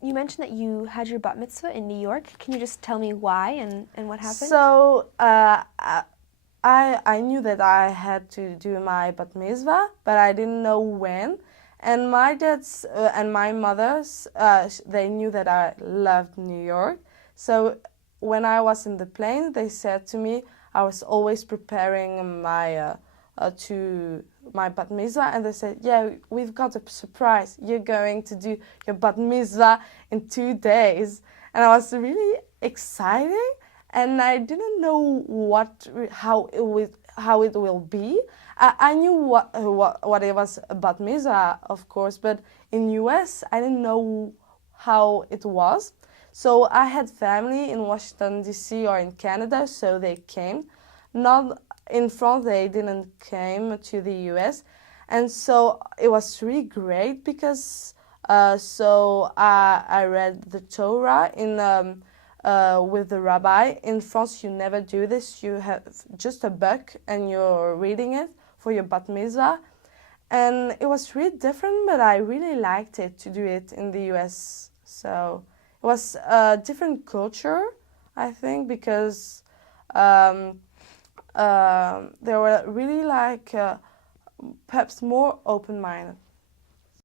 You mentioned that you had your bat mitzvah in New York. Can you just tell me why and what happened? So I knew that I had to do my bat mitzvah, but I didn't know when. And my dad's and my mother's, they knew that I loved New York. So when I was in the plane, they said to me, I was always preparing to my bat mitzvah, and they said, "Yeah, we've got a surprise. You're going to do your bat mitzvah in 2 days," and I was really excited, and I didn't know how it will be. I knew what it was a bat mitzvah, of course, but in US I didn't know how it was. So I had family in Washington D.C. or in Canada, so they came. Not in France, they didn't came to the US, and so it was really great because I read the Torah in with the rabbi. In France, you never do this. You have just a book and you're reading it for your bat mitzvah. And it was really different, but I really liked it to do it in the US. So it was a different culture, I think, because they were really like perhaps more open-minded.